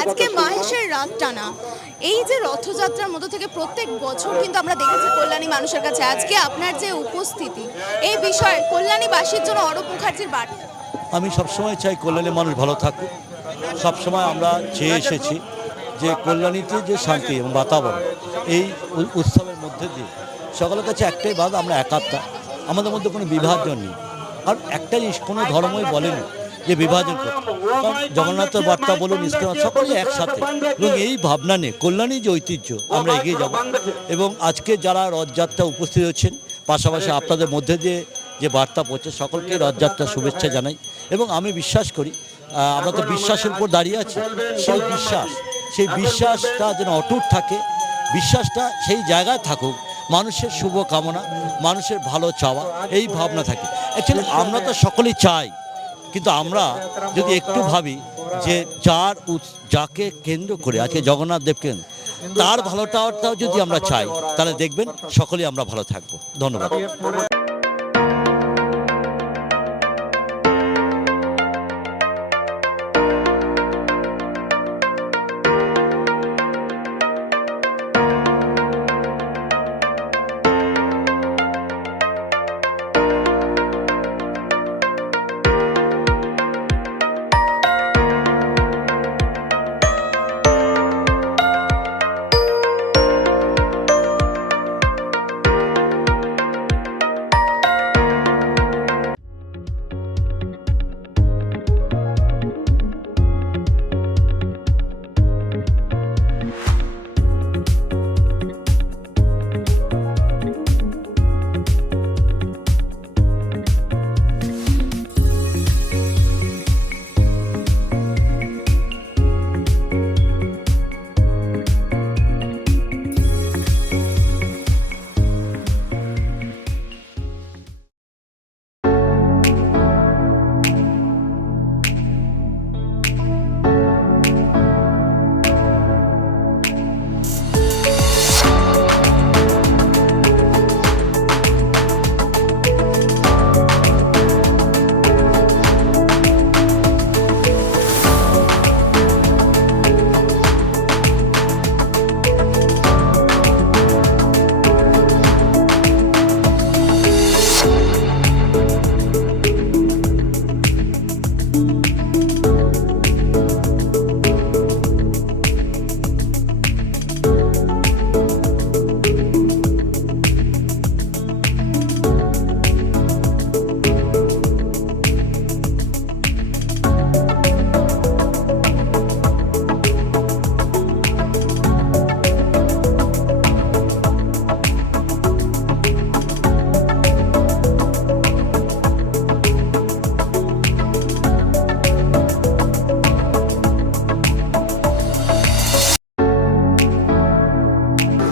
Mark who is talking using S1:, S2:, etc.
S1: আজকে মাহেশের রাত টানা। এই যে রথযাত্রার মধ্যে থেকে প্রত্যেক বছর কিন্তু আমরা দেখেছি কল্যাণী মানুষের কাছে। আজকে আপনার যে উপস্থিতি এই বিষয়ে কল্যাণীবাসীর জন্য অরূপ মুখার্জির বার্তা।
S2: আমি সবসময় চাই কল্যাণী মানুষ ভালো থাকুক। সবসময় আমরা চেয়ে এসেছি যে কল্যাণীতে যে শান্তি এবং বাতাবরণ এই উৎসবের মধ্যে দিয়ে। সকলের কাছে একটাই বাদ আমরা একাত্মা। আমাদের মধ্যে কোনো বিভাজন নেই। আর একটাই কোনো ধর্মই বলেনি যে বিভাজন জগন্নাথের বার্তা বলুন ইস্কন সকলে একসাথে। এবং এই ভাবনা নিয়ে কল্যাণী যে ঐতিহ্য, আমরা এগিয়ে যাব। এবং আজকে যারা রথযাত্রা উপস্থিত হচ্ছেন পাশাপাশি আপনাদের মধ্যে দিয়ে যে বার্তা পড়ছে, সকলকে রথযাত্রার শুভেচ্ছা জানাই। এবং আমি বিশ্বাস করি আমরা তো বিশ্বাসের উপর দাঁড়িয়ে আছি। সেই বিশ্বাস, সেই বিশ্বাসটা যেন অটুট থাকে, বিশ্বাসটা সেই জায়গায় থাকুক। মানুষের শুভ কামনা, মানুষের ভালো চাওয়া, এই ভাবনা থাকে। অ্যাকচুয়ালি আমরা তো সকলেই চাই। কিন্তু আমরা যদি একটু ভাবি যে যার যাকে কেন্দ্র করে আজকে জগন্নাথ দেবকে তার ভালোটাও যদি আমরা চাই, তাহলে দেখবেন সকলেই আমরা ভালো থাকব। ধন্যবাদ।